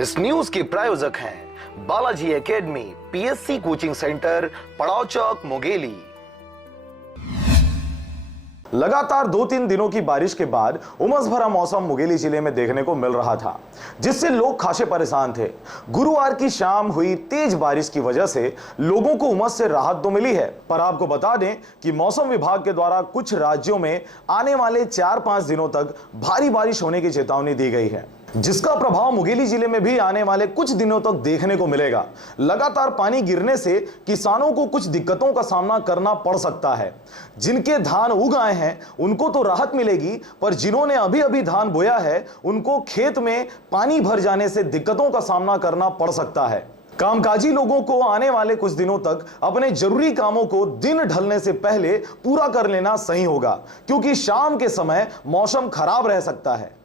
इस न्यूज के प्रायोजक हैं Balaji academy, PSC coaching centre, पड़ाव चौक, मुंगेली। लगातार 2-3 दिनों की बारिश के बाद उमस भरा मौसम मुंगेली जिले में देखने को मिल रहा था, जिससे लोग खासे परेशान थे। गुरुवार की शाम हुई तेज बारिश की वजह से लोगों को उमस से राहत तो मिली है, पर आपको बता दें कि मौसम विभाग के द्वारा कुछ राज्यों में आने वाले 4-5 दिनों तक भारी बारिश होने की चेतावनी दी गई है, जिसका प्रभाव मुंगेली जिले में भी आने वाले कुछ दिनों तक देखने को मिलेगा। लगातार पानी गिरने से किसानों को कुछ दिक्कतों का सामना करना पड़ सकता है। जिनके धान उग आए हैं उनको तो राहत मिलेगी, पर जिन्होंने अभी अभी धान बोया है उनको खेत में पानी भर जाने से दिक्कतों का सामना करना पड़ सकता है। कामकाजी लोगों को आने वाले कुछ दिनों तक अपने जरूरी कामों को दिन ढलने से पहले पूरा कर लेना सही होगा, क्योंकि शाम के समय मौसम खराब रह सकता है।